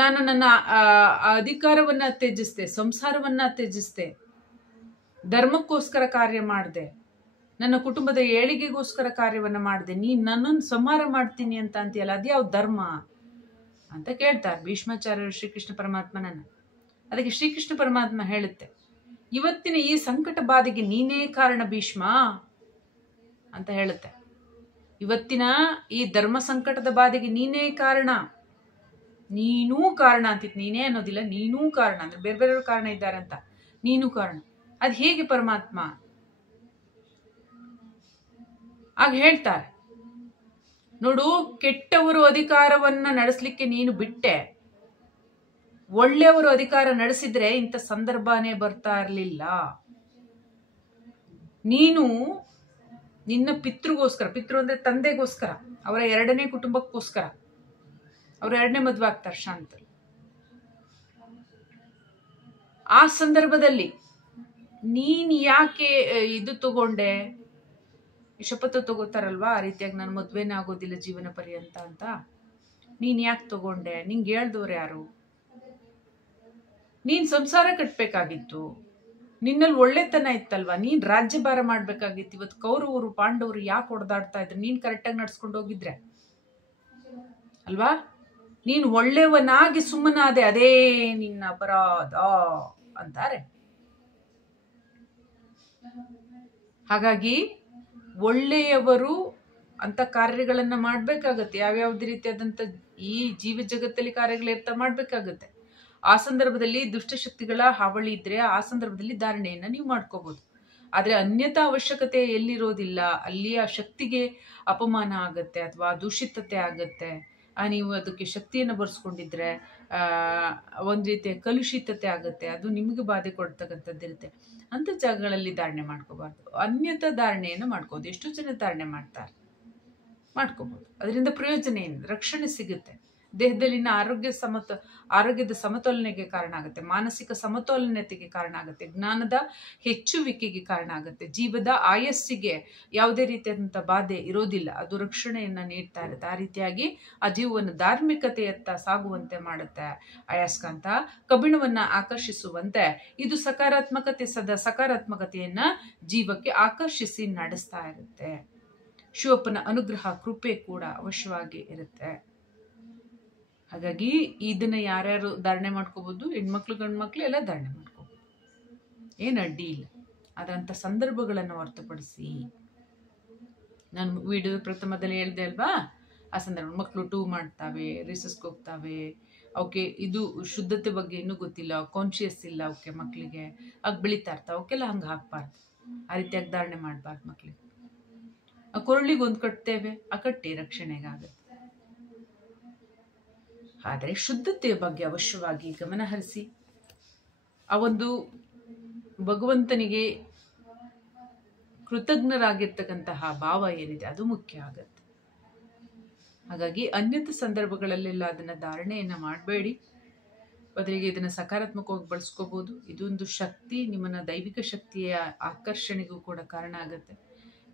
ನಾನು ನನ್ನ ಅಧಿಕಾರವನ್ನ ತ್ಯಜಿಸ್ದೆ, ಸಂಸಾರವನ್ನ ತ್ಯಜಿಸ್ದೆ, ಧರ್ಮಕ್ಕೋಸ್ಕರ ಕಾರ್ಯ ಮಾಡಿದೆ, ನನ್ನ ಕುಟುಂಬದ ಏಳಿಗೆಗೋಸ್ಕರ ಕಾರ್ಯವನ್ನ ಮಾಡಿದೆ. ನೀನ್ ನನ್ನನ್ನು ಸಂಹಾರ ಮಾಡ್ತೀನಿ ಅಂತ ಅಂತೀಯಲ್ಲ, ಅದ್ಯಾವ ಧರ್ಮ ಅಂತ ಕೇಳ್ತಾರೆ ಭೀಷ್ಮಾಚಾರ್ಯರು ಶ್ರೀಕೃಷ್ಣ ಪರಮಾತ್ಮನನ್ನ. ಅದಕ್ಕೆ ಶ್ರೀಕೃಷ್ಣ ಪರಮಾತ್ಮ ಹೇಳುತ್ತೆ, ಇವತ್ತಿನ ಈ ಸಂಕಟ ಬಾಧೆಗೆ ನೀನೇ ಕಾರಣ ಭೀಷ್ಮ ಅಂತ ಹೇಳುತ್ತೆ. ಇವತ್ತಿನ ಈ ಧರ್ಮ ಸಂಕಟದ ಬಾಧೆಗೆ ನೀನೇ ಕಾರಣ, ನೀನೂ ಕಾರಣ ಅಂತಿತ್ತು. ನೀನೇ ಅನ್ನೋದಿಲ್ಲ, ನೀನೂ ಕಾರಣ ಅಂದ್ರೆ ಬೇರೆ ಬೇರೆಯವ್ರ ಕಾರಣ ಇದ್ದಾರೆ ಅಂತ, ನೀನೂ ಕಾರಣ. ಅದ್ ಹೇಗೆ ಪರಮಾತ್ಮ? ಆಗ ಹೇಳ್ತಾರೆ, ನೋಡು, ಕೆಟ್ಟವರು ಅಧಿಕಾರವನ್ನ ನಡೆಸಲಿಕ್ಕೆ ನೀನು ಬಿಟ್ಟೆ, ಒಳ್ಳೆಯವರು ಅಧಿಕಾರ ನಡೆಸಿದ್ರೆ ಇಂಥ ಸಂದರ್ಭನೇ ಬರ್ತಾ ಇರಲಿಲ್ಲ. ನೀನು ನಿನ್ನ ಪಿತೃಗೋಸ್ಕರ, ಪಿತೃ ಅಂದ್ರೆ ತಂದೆಗೋಸ್ಕರ, ಅವರ 2ನೇ ಕುಟುಂಬಕ್ಕೋಸ್ಕರ, ಅವ್ರ 2ನೇ ಮದುವೆ ಆಗ್ತಾರೆ ಶಾಂತರು. ಆ ಸಂದರ್ಭದಲ್ಲಿ ನೀನ್ ಯಾಕೆ ಇದು ತಗೊಂಡೆ, ಶಪಥ ತಗೋತಾರಲ್ವಾ, ಆ ರೀತಿಯಾಗಿ ನಾನು ಮದ್ವೆನೇ ಆಗೋದಿಲ್ಲ ಜೀವನ ಪರ್ಯಂತ ಅಂತ ನೀನ್ ಯಾಕೆ ತಗೊಂಡೆ? ನಿಂಗೆ ಹೇಳ್ದವ್ರು ಯಾರು? ನೀನ್ ಸಂಸಾರ ಕಟ್ಬೇಕಾಗಿತ್ತು, ನಿನ್ನಲ್ಲಿ ಒಳ್ಳೆತನ ಇತ್ತಲ್ವಾ, ನೀನ್ ರಾಜ್ಯಭಾರ ಮಾಡ್ಬೇಕಾಗಿತ್ತು. ಇವತ್ತು ಕೌರವರು ಪಾಂಡವರು ಯಾಕೆ ಹೊಡೆದಾಡ್ತಾ ಇದ್ರು? ನೀನ್ ಕರೆಕ್ಟಾಗಿ ನಡ್ಸ್ಕೊಂಡು ಹೋಗಿದ್ರೆ ಅಲ್ವಾ? ನೀನ್ ಒಳ್ಳೆಯವನಾಗಿ ಸುಮ್ಮನಾದೆ, ಅದೇ ನಿನ್ನ ಅಪರಾಧ ಅಂತಾರೆ. ಹಾಗಾಗಿ ಒಳ್ಳೆಯವರು ಅಂತ ಕಾರ್ಯಗಳನ್ನ ಮಾಡ್ಬೇಕಾಗತ್ತೆ. ಯಾವ್ಯಾವ್ದು ರೀತಿಯಾದಂತ ಈ ಜೀವ ಜಗತ್ತಲ್ಲಿ ಕಾರ್ಯಗಳಿರ್ತಾ ಮಾಡ್ಬೇಕಾಗತ್ತೆ. ಆ ಸಂದರ್ಭದಲ್ಲಿ ದುಷ್ಟಶಕ್ತಿಗಳ ಹಾವಳಿ ಇದ್ರೆ ಆ ಸಂದರ್ಭದಲ್ಲಿ ಧಾರಣೆಯನ್ನ ನೀವು ಮಾಡ್ಕೋಬಹುದು. ಆದ್ರೆ ಅನ್ಯತಾ ಅವಶ್ಯಕತೆ ಎಲ್ಲಿರೋದಿಲ್ಲ, ಅಲ್ಲಿ ಆ ಶಕ್ತಿಗೆ ಅಪಮಾನ ಆಗತ್ತೆ ಅಥವಾ ದೂಷಿತತೆ ಆಗತ್ತೆ. ನೀವು ಅದಕ್ಕೆ ಶಕ್ತಿಯನ್ನು ಬರ್ಸ್ಕೊಂಡಿದ್ರೆ ಒಂದ್ ರೀತಿಯ ಕಲುಷಿತತೆ ಆಗತ್ತೆ, ಅದು ನಿಮಗೆ ಬಾಧೆ ಕೊಡ್ತಕ್ಕಂಥದ್ದಿರುತ್ತೆ. ಅಂತ ಜಾಗಗಳಲ್ಲಿ ಧಾರಣೆ ಮಾಡ್ಕೋಬಾರ್ದು. ಅನ್ಯತಾ ಧಾರಣೆಯನ್ನು ಮಾಡ್ಕೋದು. ಎಷ್ಟು ಜನ ಧಾರಣೆ ಮಾಡ್ಕೋಬಹುದು. ಅದರಿಂದ ಪ್ರಯೋಜನ ಏನು? ರಕ್ಷಣೆ ಸಿಗುತ್ತೆ. ದೇಹದಲ್ಲಿನ ಆರೋಗ್ಯದ ಸಮತೋಲನೆಗೆ ಕಾರಣ ಆಗುತ್ತೆ, ಮಾನಸಿಕ ಸಮತೋಲನತೆಗೆ ಕಾರಣ ಆಗುತ್ತೆ, ಜ್ಞಾನದ ಹೆಚ್ಚುವಿಕೆಗೆ ಕಾರಣ ಆಗುತ್ತೆ, ಜೀವದ ಆಯಸ್ಸಿಗೆ ಯಾವುದೇ ರೀತಿಯಾದಂಥ ಬಾಧೆ ಇರೋದಿಲ್ಲ, ಅದು ರಕ್ಷಣೆಯನ್ನ ನೀಡ್ತಾ ಇರುತ್ತೆ. ಆ ರೀತಿಯಾಗಿ ಆ ಜೀವವನ್ನು ಧಾರ್ಮಿಕತೆಯತ್ತ ಸಾಗುವಂತೆ ಮಾಡುತ್ತೆ. ಅಯಸ್ಕಾಂತ ಕಬ್ಬಿಣವನ್ನ ಆಕರ್ಷಿಸುವಂತೆ ಇದು ಸಕಾರಾತ್ಮಕತೆಯನ್ನ ಜೀವಕ್ಕೆ ಆಕರ್ಷಿಸಿ ನಡೆಸ್ತಾ ಇರುತ್ತೆ. ಶಿವಪ್ಪನ ಅನುಗ್ರಹ ಕೃಪೆ ಕೂಡ ಅವಶ್ಯವಾಗಿ ಇರುತ್ತೆ. ಹಾಗಾಗಿ ಇದನ್ನ ಯಾರ್ಯಾರು ಧಾರಣೆ ಮಾಡ್ಕೋಬಹುದು, ಹೆಣ್ಮಕ್ಳು ಗಂಡ್ಮಕ್ಳು ಎಲ್ಲ ಧಾರಣೆ ಮಾಡ್ಕೋಬಹುದು, ಏನ್ ಅಡ್ಡಿ ಇಲ್ಲ. ಅದಂತ ಸಂದರ್ಭಗಳನ್ನು ಹೊರತುಪಡಿಸಿ, ನಾನು ವಿಡಿಯೋದ ಪ್ರಥಮದಲ್ಲಿ ಹೇಳ್ದೆ ಅಲ್ವಾ, ಆ ಸಂದರ್ಭ ಮಕ್ಕಳು 2 ಮಾಡ್ತಾವೆ, ರಿಸಸ್ಗೆ ಹೋಗ್ತಾವೆ, ಅವಕ್ಕೆ ಇದು ಶುದ್ಧತೆ ಬಗ್ಗೆ ಇನ್ನೂ ಗೊತ್ತಿಲ್ಲ, ಕಾನ್ಶಿಯಸ್ ಇಲ್ಲ ಅವಕ್ಕೆ, ಮಕ್ಕಳಿಗೆ ಆಗ ಬೆಳೀತಾ ಇರ್ತಾವೆ. ಅವಕ್ಕೆಲ್ಲ ಹಂಗೆ ಹಾಕ್ಬಾರ್ದು, ಆ ರೀತಿಯಾಗಿ ಧಾರಣೆ ಮಾಡ್ಬಾರ್ದು. ಮಕ್ಕಳಿಗೆ ಆ ಕೊರಳಿಗೆ ಒಂದು ಕಟ್ತೇವೆ, ಆ ಕಟ್ಟಿ ರಕ್ಷಣೆಗಾಗುತ್ತೆ. ಆದರೆ ಶುದ್ಧತೆಯ ಬಗ್ಗೆ ಅವಶ್ಯವಾಗಿ ಗಮನ ಹರಿಸಿ, ಆ ಒಂದು ಭಗವಂತನಿಗೆ ಕೃತಜ್ಞರಾಗಿರ್ತಕ್ಕಂತಹ ಭಾವ ಏನಿದೆ ಅದು ಮುಖ್ಯ ಆಗತ್ತೆ. ಹಾಗಾಗಿ ಅನ್ಯತ ಸಂದರ್ಭಗಳಲ್ಲೆಲ್ಲ ಅದನ್ನ ಧಾರಣೆಯನ್ನ ಮಾಡಬೇಡಿ, ಬದಲಿಗೆ ಇದನ್ನ ಸಕಾರಾತ್ಮಕವಾಗಿ ಬಳಸ್ಕೋಬಹುದು. ಇದೊಂದು ಶಕ್ತಿ, ನಿಮ್ಮನ್ನ ದೈವಿಕ ಶಕ್ತಿಯ ಆಕರ್ಷಣೆಗೂ ಕೂಡ ಕಾರಣ ಆಗತ್ತೆ.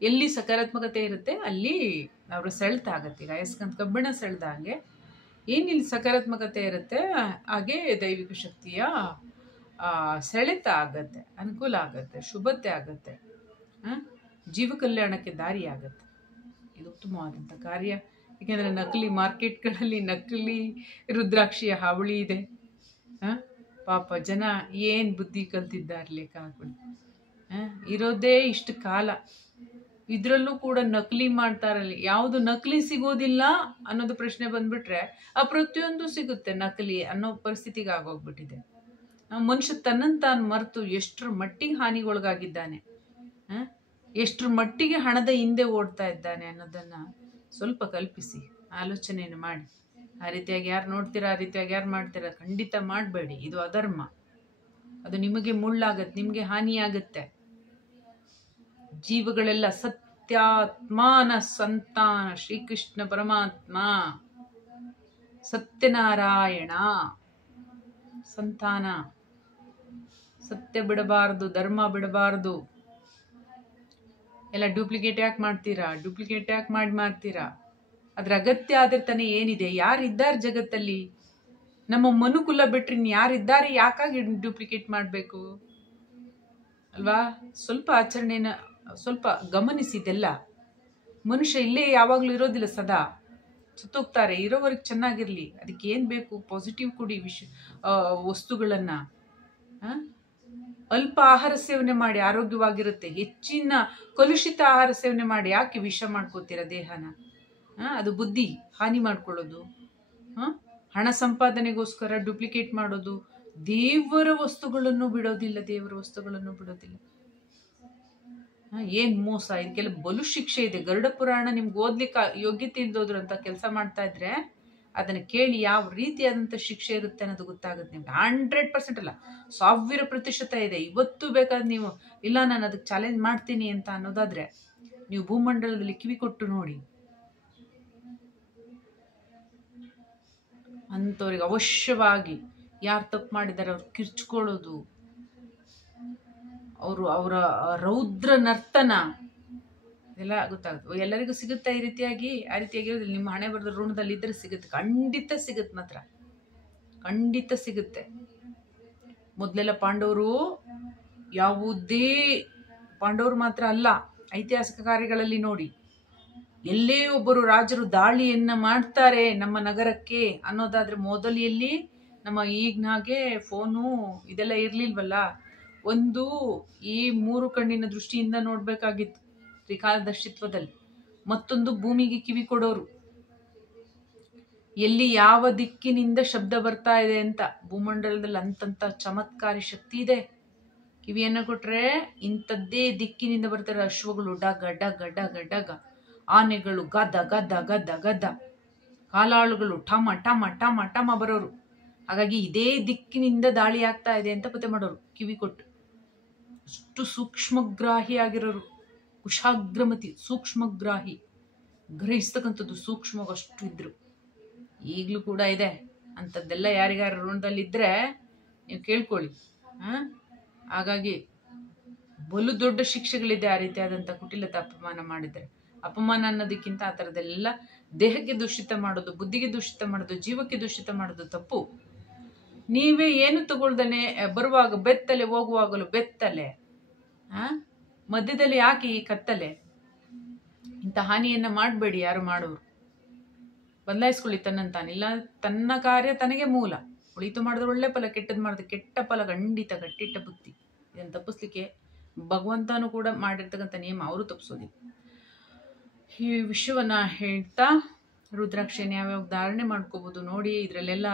ಎಲ್ಲಿ ಸಕಾರಾತ್ಮಕತೆ ಇರುತ್ತೆ ಅಲ್ಲಿ ಅವ್ರ ಸೆಳೆತ ಆಗತ್ತೆ. ಈಗ ಅಯಸ್ಕಾಂತ ಕಬ್ಬಿಣ ಸೆಳೆದ ಹಾಗೆ ಏನಿಲ್ಲಿ ಸಕಾರಾತ್ಮಕತೆ ಇರುತ್ತೆ ಹಾಗೆ ದೈವಿಕ ಶಕ್ತಿಯ ಸೆಳೆತ ಆಗತ್ತೆ, ಅನುಕೂಲ ಆಗತ್ತೆ, ಶುಭತೆ ಆಗತ್ತೆ, ಜೀವ ಕಲ್ಯಾಣಕ್ಕೆ ದಾರಿ ಆಗತ್ತೆ. ಇದು ಉತ್ತಮವಾದಂಥ ಕಾರ್ಯ. ಏಕೆಂದರೆ ನಕಲಿ ಮಾರ್ಕೆಟ್ಗಳಲ್ಲಿ ನಕಲಿ ರುದ್ರಾಕ್ಷಿಯ ಹಾವಳಿ ಇದೆ. ಪಾಪ ಜನ ಏನು ಬುದ್ಧಿ ಕಲ್ತಿದ್ದಾರೆ ಲೆಕ್ಕ ಹಾಕೊಂಡು. ಇರೋದೇ ಇಷ್ಟು ಕಾಲ, ಇದರಲ್ಲೂ ಕೂಡ ನಕಲಿ ಮಾಡ್ತಾರಲ್ಲಿ. ಯಾವುದು ನಕಲಿ ಸಿಗೋದಿಲ್ಲ ಅನ್ನೋದು ಪ್ರಶ್ನೆ ಬಂದ್ಬಿಟ್ರೆ ಆ ಪ್ರತಿಯೊಂದು ಸಿಗುತ್ತೆ ನಕಲಿ ಅನ್ನೋ ಪರಿಸ್ಥಿತಿಗೆ ಆಗೋಗ್ಬಿಟ್ಟಿದೆ. ಮನುಷ್ಯ ತನ್ನನ್ನು ತಾನು ಮರೆತು ಎಷ್ಟರ ಮಟ್ಟಿಗೆ ಹಾನಿಗೊಳಗಾಗಿದ್ದಾನೆ, ಎಷ್ಟರ ಮಟ್ಟಿಗೆ ಹಣದ ಹಿಂದೆ ಓಡ್ತಾ ಇದ್ದಾನೆ ಅನ್ನೋದನ್ನು ಸ್ವಲ್ಪ ಕಲ್ಪಿಸಿ ಆಲೋಚನೆಯನ್ನು ಮಾಡಿ. ಆ ರೀತಿಯಾಗಿ ಯಾರು ನೋಡ್ತೀರಾ, ಆ ರೀತಿಯಾಗಿ ಯಾರು ಮಾಡ್ತೀರಾ, ಖಂಡಿತ ಮಾಡಬೇಡಿ. ಇದು ಅಧರ್ಮ. ಅದು ನಿಮಗೆ ಮುಳ್ಳಾಗತ್ತೆ, ನಿಮಗೆ ಹಾನಿಯಾಗತ್ತೆ. ಜೀವಗಳೆಲ್ಲ ಸತ್ಯಾತ್ಮಾನ ಸಂತಾನ ಶ್ರೀಕೃಷ್ಣ ಪರಮಾತ್ಮ ಸತ್ಯನಾರಾಯಣ ಸಂತಾನ. ಸತ್ಯ ಬಿಡಬಾರದು, ಧರ್ಮ ಬಿಡಬಾರದು. ಎಲ್ಲ ಡೂಪ್ಲಿಕೇಟ್ ಯಾಕೆ ಮಾಡ್ತೀರಾ? ಡೂಪ್ಲಿಕೇಟ್ ಯಾಕೆ ಮಾಡ್ತೀರಾ? ಅದ್ರ ಅಗತ್ಯ ಆದಿರ್ತಾನೆ ಏನಿದೆ? ಯಾರಿದ್ದಾರೆ ಜಗತ್ತಲ್ಲಿ? ನಮ್ಮ ಮನುಕುಲ ಬಿಟ್ರೆ ಯಾರಿದ್ದಾರೆ? ಯಾಕಾಗಿ ಡೂಪ್ಲಿಕೇಟ್ ಮಾಡಬೇಕು ಅಲ್ವಾ? ಸ್ವಲ್ಪ ಆಚರಣೆನ ಸ್ವಲ್ಪ ಗಮನಿಸಿದೆಲ್ಲ. ಮನುಷ್ಯ ಇಲ್ಲೇ ಯಾವಾಗಲೂ ಇರೋದಿಲ್ಲ, ಸದಾ ಸುತ್ತೋಗ್ತಾರೆ. ಇರೋವರೆಗೆ ಚೆನ್ನಾಗಿರ್ಲಿ. ಅದಕ್ಕೆ ಏನು ಬೇಕು? ಪಾಸಿಟಿವ್ ಕೊಡಿ ವಸ್ತುಗಳನ್ನು. ಅಲ್ಪ ಆಹಾರ ಸೇವನೆ ಮಾಡಿ ಆರೋಗ್ಯವಾಗಿರುತ್ತೆ. ಹೆಚ್ಚಿನ ಕಲುಷಿತ ಆಹಾರ ಸೇವನೆ ಮಾಡಿ ಯಾಕೆ ವಿಷ ಮಾಡ್ಕೋತೀರ ದೇಹನ? ಅದು ಬುದ್ಧಿ ಹಾನಿ ಮಾಡ್ಕೊಳ್ಳೋದು. ಹಣ ಸಂಪಾದನೆಗೋಸ್ಕರ ಡೂಪ್ಲಿಕೇಟ್ ಮಾಡೋದು. ದೇವರ ವಸ್ತುಗಳನ್ನು ಬಿಡೋದಿಲ್ಲ, ದೇವರ ವಸ್ತುಗಳನ್ನು ಬಿಡೋದಿಲ್ಲ. ಏನ್ ಮೋಸ! ಇದಕ್ಕೆಲ್ಲ ಬಲು ಶಿಕ್ಷೆ ಇದೆ. ಗರುಡ ಪುರಾಣ ನಿಮ್ಗೆ ಓದ್ಲಿಕ್ಕೆ ಯೋಗ್ಯತೆ ಇಲ್ದೋದ್ರು ಅಂತ ಕೆಲಸ ಮಾಡ್ತಾ ಇದ್ರೆ ಅದನ್ನ ಕೇಳಿ ಯಾವ ರೀತಿಯಾದಂಥ ಶಿಕ್ಷೆ ಇರುತ್ತೆ ಅನ್ನೋದು ಗೊತ್ತಾಗುತ್ತೆ ನಿಮ್ಗೆ. 100% ಅಲ್ಲ, 1000% ಇದೆ. ಇವತ್ತು ಬೇಕಾದ್ರೆ ನೀವು ಇಲ್ಲ ನಾನು ಅದಕ್ಕೆ ಚಾಲೆಂಜ್ ಮಾಡ್ತೀನಿ ಅಂತ ಅನ್ನೋದಾದ್ರೆ ನೀವು ಭೂಮಂಡಲದಲ್ಲಿ ಕಿವಿ ಕೊಟ್ಟು ನೋಡಿ. ಅಂಥವ್ರಿಗೆ ಅವಶ್ಯವಾಗಿ ಯಾರು ತಪ್ಪು ಮಾಡಿದ್ದಾರೆ ಅವ್ರು ಕಿರ್ಚ್ಕೊಳ್ಳೋದು, ಅವರ ರೌದ್ರ ನರ್ತನ ಇದೆಲ್ಲ ಗೊತ್ತಾಗುತ್ತೆ. ಎಲ್ಲರಿಗೂ ಸಿಗುತ್ತೆ ಈ ರೀತಿಯಾಗಿ. ಆ ರೀತಿಯಾಗಿ ನಿಮ್ಮ ಹಣೆ ಬರೆದ ಋಣದಲ್ಲಿ ಇದ್ರೆ ಸಿಗುತ್ತೆ, ಖಂಡಿತ ಸಿಗುತ್ತೆ. ಮಾತ್ರ ಖಂಡಿತ ಸಿಗುತ್ತೆ. ಮೊದಲೆಲ್ಲ ಪಾಂಡವರು ಯಾವುದೇ ಪಾಂಡವರು ಮಾತ್ರ ಅಲ್ಲ, ಐತಿಹಾಸಿಕ ಕಾರ್ಯಗಳಲ್ಲಿ ನೋಡಿ, ಎಲ್ಲೇ ಒಬ್ಬರು ರಾಜರು ದಾಳಿಯನ್ನ ಮಾಡ್ತಾರೆ ನಮ್ಮ ನಗರಕ್ಕೆ ಅನ್ನೋದಾದ್ರೆ ಮೊದಲು ಎಲ್ಲಿ ನಮ್ಮ ಈಗಿನ ಹಾಗೆ ಫೋನು ಇದೆಲ್ಲ ಇರ್ಲಿಲ್ವಲ್ಲ. ಒಂದು ಈ 3 ಕಣ್ಣಿನ ದೃಷ್ಟಿಯಿಂದ ನೋಡ್ಬೇಕಾಗಿತ್ತು ತ್ರಿಕಾಲದರ್ಶಿತ್ವದಲ್ಲಿ. ಮತ್ತೊಂದು ಭೂಮಿಗೆ ಕಿವಿ ಕೊಡೋರು, ಎಲ್ಲಿ ಯಾವ ದಿಕ್ಕಿನಿಂದ ಶಬ್ದ ಬರ್ತಾ ಇದೆ ಅಂತ. ಭೂಮಂಡಲದಲ್ಲಿ ಅಂತಂತ ಚಮತ್ಕಾರಿ ಶಕ್ತಿ ಇದೆ. ಕಿವಿಯನ್ನ ಕೊಟ್ರೆ ಇಂಥದ್ದೇ ದಿಕ್ಕಿನಿಂದ ಬರ್ತಾರೆ. ಅಶ್ವಗಳು ಡಗ ಡಗ ಡಗ ಡಗ, ಆನೆಗಳು ಗದ ಗದ ಗದ ಗದ, ಕಾಲಾಳುಗಳು ಟಮ ಟಮ ಟಮ ಟಮ ಬರೋರು. ಹಾಗಾಗಿ ಇದೇ ದಿಕ್ಕಿನಿಂದ ದಾಳಿ ಆಗ್ತಾ ಇದೆ ಅಂತ ಪತ್ತೆ ಮಾಡೋರು ಕಿವಿ ಕೊಟ್ಟು. ಅಷ್ಟು ಸೂಕ್ಷ್ಮಗ್ರಾಹಿ ಆಗಿರೋರು. ಕುಶಾಗ್ರಮತಿ ಸೂಕ್ಷ್ಮಗ್ರಾಹಿ, ಗ್ರಹಿಸ್ತಕ್ಕಂಥದ್ದು ಸೂಕ್ಷ್ಮವಾಗಿ ಅಷ್ಟು ಇದ್ರು. ಈಗಲೂ ಕೂಡ ಇದೆ ಅಂಥದ್ದೆಲ್ಲ. ಯಾರಿಗಾರ ಋಣದಲ್ಲಿದ್ದರೆ ನೀವು ಕೇಳ್ಕೊಳ್ಳಿ. ಹಾಗಾಗಿ ಬಲು ದೊಡ್ಡ ಶಿಕ್ಷೆಗಳಿದೆ ಆ ರೀತಿಯಾದಂಥ ಕುಟಿಲತೆ ಅಪಮಾನ ಮಾಡಿದರೆ. ಅಪಮಾನ ಅನ್ನೋದಕ್ಕಿಂತ ಆ ಥರದ್ದೆಲ್ಲ ದೇಹಕ್ಕೆ ದೂಷಿತ ಮಾಡೋದು, ಬುದ್ಧಿಗೆ ದೂಷಿತ ಮಾಡೋದು, ಜೀವಕ್ಕೆ ದೂಷಿತ ಮಾಡೋದು ತಪ್ಪು. ನೀವೇ ಏನು ತಗೊಳ್ದನೆ ಬರುವಾಗ ಬೆತ್ತಲೆ, ಹೋಗುವಾಗಲೂ ಬೆತ್ತಲೆ, ಮಧ್ಯದಲ್ಲಿ ಯಾಕೆ ಈ ಕತ್ತಲೆ? ಇಂಥ ಹಾನಿಯನ್ನ ಮಾಡಬೇಡಿ ಯಾರು ಮಾಡೋರು. ಬದಲಾಯಿಸ್ಕೊಳ್ಳಿ ತನ್ನಂತಾನಿಲ್ಲ. ತನ್ನ ಕಾರ್ಯ ತನಗೆ ಮೂಲ. ಉಳಿತು ಮಾಡಿದ್ರೆ ಒಳ್ಳೆ ಫಲ, ಕೆಟ್ಟದ್ದು ಮಾಡಿದ್ರೆ ಕೆಟ್ಟ ಫಲ. ಖಂಡಿತ ಗಟ್ಟಿಟ್ಟ ಬುದ್ಧಿ. ಇದನ್ನು ತಪ್ಪಿಸ್ಲಿಕ್ಕೆ ಭಗವಂತನೂ ಕೂಡ ಮಾಡಿರ್ತಕ್ಕಂಥ ನಿಯಮ ಅವರು ತಪ್ಪಿಸೋದಿಲ್ಲ. ಈ ವಿಷಯವನ್ನ ಹೇಳ್ತಾ ರುದ್ರಾಕ್ಷಿಯನ್ನು ಯಾವ್ಯಾವ ಧಾರಣೆ ಮಾಡ್ಕೋಬೋದು ನೋಡಿ. ಇದರಲ್ಲೆಲ್ಲ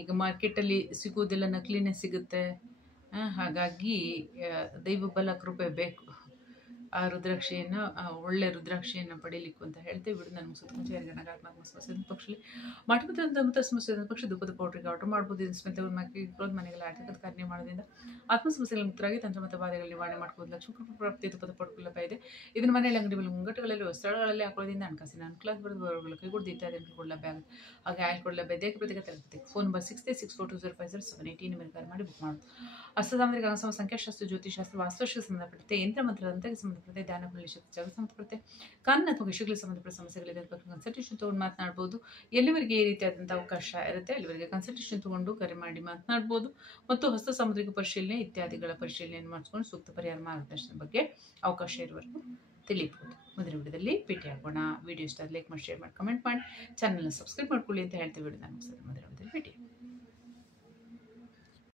ಈಗ ಮಾರ್ಕೆಟಲ್ಲಿ ಸಿಗೋದೆಲ್ಲ ನಕಲಿನೇ ಸಿಗುತ್ತೆ. ಹಾಗಾಗಿ ದೈವ ಬಲ ಕೃಪೆ ಬೇಕು ಆ ರುದ್ರಾಕ್ಷಿಯನ್ನು, ಒಳ್ಳೆ ರುದ್ರಾಕ್ಷಿಯನ್ನು ಪಡೀಲಿಕ್ಕೆ ಅಂತ ಹೇಳ್ತೇವೆ. ಬಿಡು ನನಗೆ ಸುತ್ತಮುತ್ತ ಯಾರಿಗೆ ನಕಾರಾತ್ಮಕ ಸಮಸ್ಯೆ ಪಕ್ಷದಲ್ಲಿ ಮಾಟಮತ ಸಮಸ್ಯೆ ಪಕ್ಷ ದುಃಖದ ಪೌಡ್ರಿಗೆ ಆರ್ಡರ್ ಮಾಡ್ಬೋದು. ಇದು ಸ್ಮಿತ ಕ್ಲೋಸ್ ಮನೆಗೆಲ್ಲ ಆರ್ಥಿಕ ಕಾರ್ಯ ಮಾಡೋದ್ರಿಂದ ಆತ್ಮ ಸಮಸ್ಯೆಗಳ ಮುಕ್ತರಾಗಿ ತಂತ್ರ ಮತ್ತು ಬಾಧೆಗಳು ನಿವಾರಣೆ ಮಾಡ್ಬೋದು. ಲಕ್ಷ್ಮೀ ಪ್ರಾಪ್ತಿ ದುಃಖದ ಪೌಡ್ರ್ ಇದೆ. ಇದನ್ನು ಮನೆಯಲ್ಲಿ ಅಂಗಡಿಗಳು ಮುಂಗಟ್ಟುಗಳಲ್ಲಿ ಸ್ಥಳಗಳಲ್ಲಿ ಹಾಕೊಳ್ಳೋದ್ರಿಂದ ಹಣಕಾಸಿನ ಅನುಕೂಲ ಬರೋದು ಕೈಗೊಡ್ದು ಇತ್ಯಾದಿ ಕೊಡಲಭ್ಯ ಆಗುತ್ತೆ. ಹಾಗೆ ಆಯ್ಕೆ ಕೊಡಲಭ್ಯ ದೇಹ ಪ್ರತಿಗೆ ತರಗತಿ. ಫೋನ್ ನಂಬರ್ 6364205078 ನಿಮಗೆ ಕರೆ ಮಾಡಿ ಬುಕ್ ಮಾಡೋದು. ಹಸ್ತಸಾಮಂತ್ರಿಕ ಅಂಗಸಮ ಸಂಖ್ಯಾಶಾಸ್ತ್ರ, ಜ್ಯೋತಿಷಾಸ್ತ್ರ, ವಾಸ್ತುಶಾಸ್ತ್ರ ಸಂಬಂಧಪಟ್ಟಂತೆ ಯಂತ್ರ ಮಂತ್ರದಂತೆ ಸಂಬಂಧ ಸಂಬಂಧಪಡುತ್ತೆ, ಧ್ಯಾನ ಕುಂಡಲಿ ಶಕ್ತಿ ಜಾಗ ಸಂಬಂಧಪಡುತ್ತೆ, ಕಾನೂನು ಅಥವಾ ವಿಷಯಗಳಿಗೆ ಸಂಬಂಧಪಟ್ಟ ಸಮಸ್ಯೆಗಳಿದೆ ಕನ್ಸಲ್ಟೇಷನ್ ತೊಗೊಂಡು ಮಾತನಾಡ್ಬೋದು. ಎಲ್ಲಿವರೆಗೆ ಈ ರೀತಿಯಾದಂಥ ಅವಕಾಶ ಇರುತ್ತೆ ಅಲ್ಲಿವರೆಗೆ ಕನ್ಸಲ್ಟೇಷನ್ ತೊಗೊಂಡು ಕರೆ ಮಾಡಿ ಮಾತನಾಡ್ಬೋದು. ಮತ್ತು ಹಸ್ತ ಸಾಮುದ್ರಿಕ ಪರಿಶೀಲನೆ ಇತ್ಯಾದಿಗಳ ಪರಿಶೀಲನೆಯನ್ನು ಮಾಡಿಸ್ಕೊಂಡು ಸೂಕ್ತ ಪರಿಹಾರ ಮಾರ್ಗದರ್ಶನದ ಬಗ್ಗೆ ಅವಕಾಶ ಇರುವವರೆಗೂ ತಿಳಿಯಬಹುದು. ಮುಂದಿನ ವಿಡಿಯೋದಲ್ಲಿ ಭೇಟಿಯಾಗೋಣ. ವಿಡಿಯೋ ಇಷ್ಟ ಲೈಕ್ ಮಾಡಿ, ಶೇರ್ ಮಾಡಿ, ಕಮೆಂಟ್ ಮಾಡಿ, ಚಾನಲ್ನ ಸಬ್ಸ್ಕ್ರೈಬ್ ಮಾಡ್ಕೊಳ್ಳಿ ಅಂತ ಹೇಳ್ತೀವಿ. ವಿಡಿಯೋ ನಾನು ಮುಂದಿನ ವಿಡಿಯೋದಲ್ಲಿ ಭೇಟಿ.